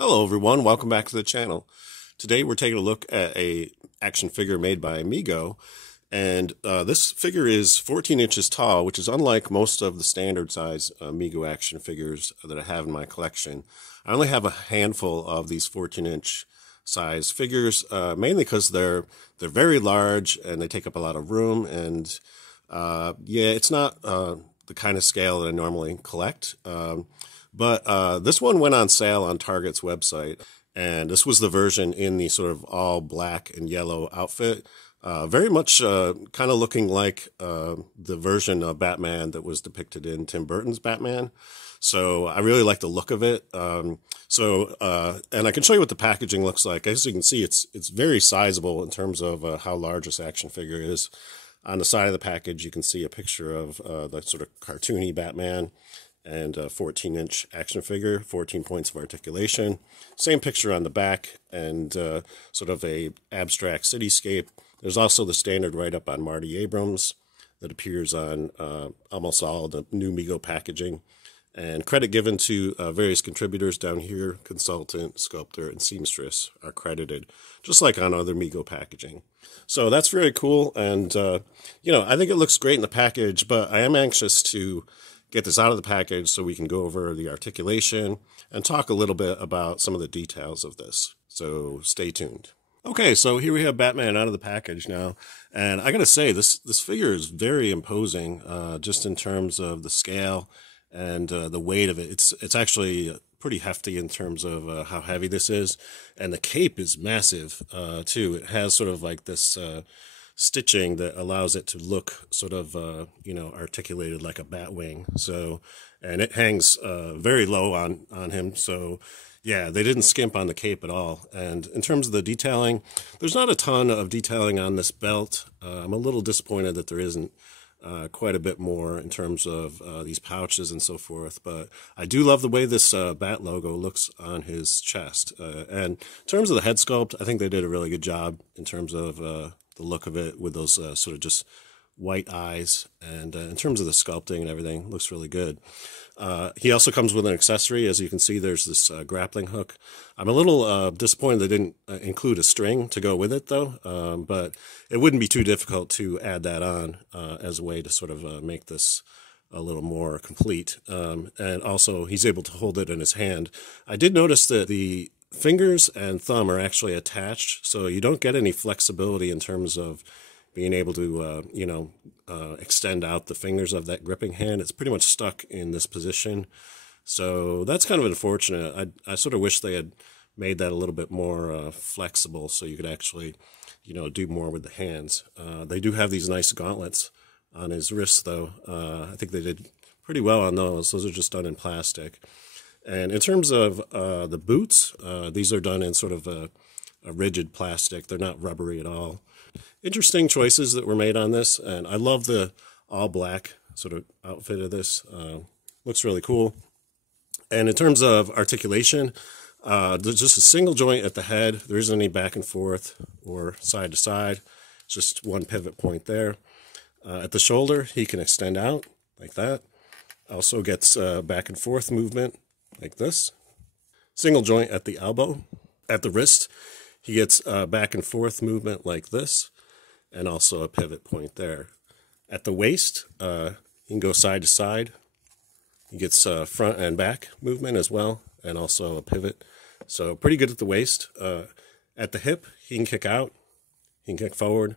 Hello everyone, welcome back to the channel. Today we're taking a look at a action figure made by Mego, and this figure is 14 inches tall, which is unlike most of the standard size Mego action figures that I have in my collection. I only have a handful of these 14-inch size figures, mainly because they're very large and they take up a lot of room, and yeah, it's not the kind of scale that I normally collect. But this one went on sale on Target's website, and this was the version in the sort of all black and yellow outfit. Very much kind of looking like the version of Batman that was depicted in Tim Burton's Batman. So I really like the look of it. And I can show you what the packaging looks like. As you can see, it's very sizable in terms of how large this action figure is. On the side of the package, you can see a picture of the sort of cartoony Batman and a 14-inch action figure, 14 points of articulation. Same picture on the back, and sort of a abstract cityscape. There's also the standard write-up on Marty Abrams that appears on almost all the new Mego packaging. And credit given to various contributors down here. Consultant, sculptor, and seamstress are credited, just like on other Mego packaging. So that's very cool, and you know, I think it looks great in the package, but I am anxious to get this out of the package so we can go over the articulation and talk a little bit about some of the details of this. So stay tuned. Okay, so here we have Batman out of the package now, and I gotta say, this figure is very imposing, just in terms of the scale and the weight of it. It's actually pretty hefty in terms of how heavy this is, and the cape is massive too. It has sort of like this stitching that allows it to look sort of you know, articulated like a bat wing. So, and it hangs very low on him. So yeah, they didn't skimp on the cape at all. And in terms of the detailing, there's not a ton of detailing on this belt. I'm a little disappointed that there isn't quite a bit more in terms of these pouches and so forth, but I do love the way this bat logo looks on his chest. And in terms of the head sculpt, I think they did a really good job in terms of the look of it with those sort of just white eyes, and in terms of the sculpting and everything, looks really good. He also comes with an accessory. As you can see, there's this grappling hook. I'm a little disappointed they didn't include a string to go with it, though, but it wouldn't be too difficult to add that on as a way to sort of make this a little more complete. And also, he's able to hold it in his hand. I did notice that the fingers and thumb are actually attached, so you don't get any flexibility in terms of being able to, you know, extend out the fingers of that gripping hand. It's pretty much stuck in this position. So that's kind of unfortunate. I sort of wish they had made that a little bit more flexible so you could actually, you know, do more with the hands. They do have these nice gauntlets on his wrists, though. I think they did pretty well on those. Those are just done in plastic. And in terms of the boots, these are done in sort of a rigid plastic. They're not rubbery at all. Interesting choices that were made on this, and I love the all black sort of outfit of this. Looks really cool. And in terms of articulation, there's just a single joint at the head. There isn't any back and forth or side to side. It's just one pivot point there. At the shoulder, he can extend out like that. Also gets back and forth movement like this. Single joint at the elbow. At the wrist, he gets back and forth movement like this, and also a pivot point there. At the waist, he can go side to side. He gets front and back movement as well, and also a pivot. So pretty good at the waist. At the hip, he can kick out, he can kick forward,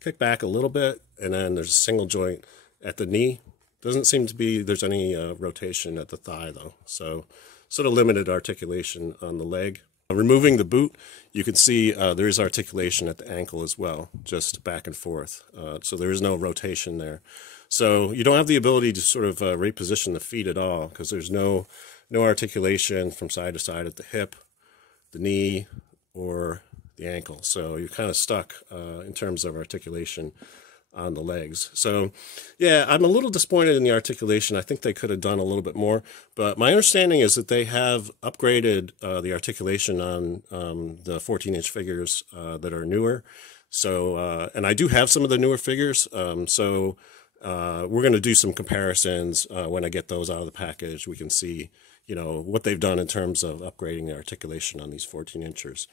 kick back a little bit, and then there's a single joint at the knee. Doesn't seem to be there's any rotation at the thigh, though. So sort of limited articulation on the leg. Removing the boot, you can see there is articulation at the ankle as well, just back and forth. So there is no rotation there. So you don't have the ability to sort of reposition the feet at all, because there's no articulation from side to side at the hip, the knee, or the ankle. So you're kind of stuck in terms of articulation on the legs. So yeah, I'm a little disappointed in the articulation. I think they could have done a little bit more, but my understanding is that they have upgraded the articulation on the 14-inch figures that are newer. So and I do have some of the newer figures, so we're going to do some comparisons when I get those out of the package. We can see, what they've done in terms of upgrading the articulation on these 14 inchers.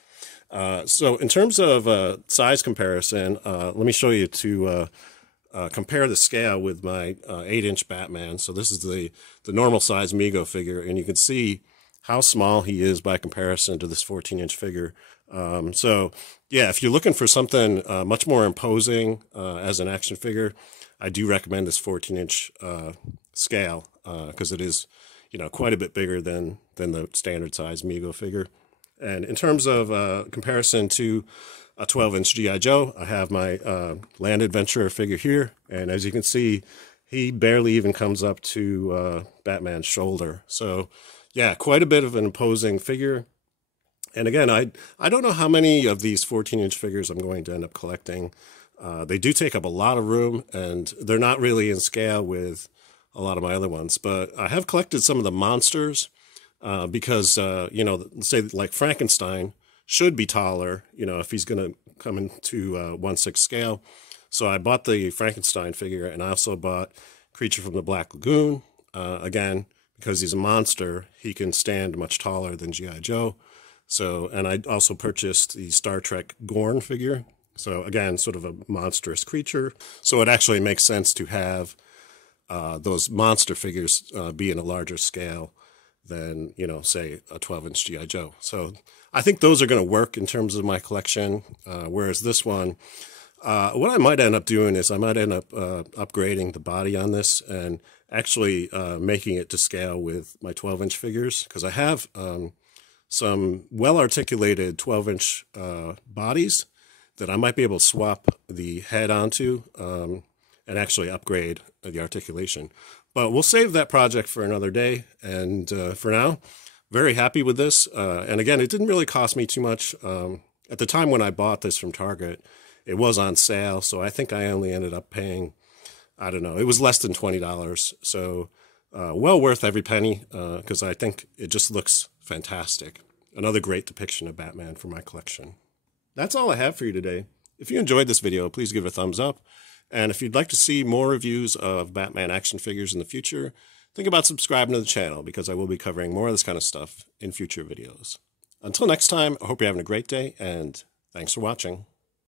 So in terms of size comparison, let me show you to compare the scale with my 8-inch Batman. So this is the normal size Mego figure, and you can see how small he is by comparison to this 14-inch figure. So yeah, if you're looking for something much more imposing as an action figure, I do recommend this 14-inch scale because it is, quite a bit bigger than the standard size Mego figure. And in terms of comparison to a 12-inch G.I. Joe, I have my Land Adventurer figure here, and as you can see, he barely even comes up to Batman's shoulder. So yeah, quite a bit of an imposing figure. And again, I don't know how many of these 14-inch figures I'm going to end up collecting. They do take up a lot of room, and they're not really in scale with a lot of my other ones. But I have collected some of the monsters because, say like Frankenstein should be taller, if he's going to come into 1/6 scale. So I bought the Frankenstein figure, and I also bought Creature from the Black Lagoon. Again, because he's a monster, he can stand much taller than G.I. Joe. So, and I also purchased the Star Trek Gorn figure. So again, sort of a monstrous creature. So it actually makes sense to have those monster figures be in a larger scale than, say a 12-inch G.I. Joe. So I think those are going to work in terms of my collection. Whereas this one, what I might end up doing is I might end up upgrading the body on this and actually making it to scale with my 12-inch figures, because I have some well-articulated 12-inch bodies that I might be able to swap the head onto and actually upgrade the articulation. But we'll save that project for another day. And for now, very happy with this. And again, it didn't really cost me too much. At the time when I bought this from Target, it was on sale. So I think I only ended up paying, I don't know, it was less than $20. So well worth every penny because I think it just looks fantastic. Another great depiction of Batman for my collection. That's all I have for you today. If you enjoyed this video, please give it a thumbs up. And if you'd like to see more reviews of Batman action figures in the future, think about subscribing to the channel because I will be covering more of this kind of stuff in future videos. Until next time, I hope you're having a great day, and thanks for watching.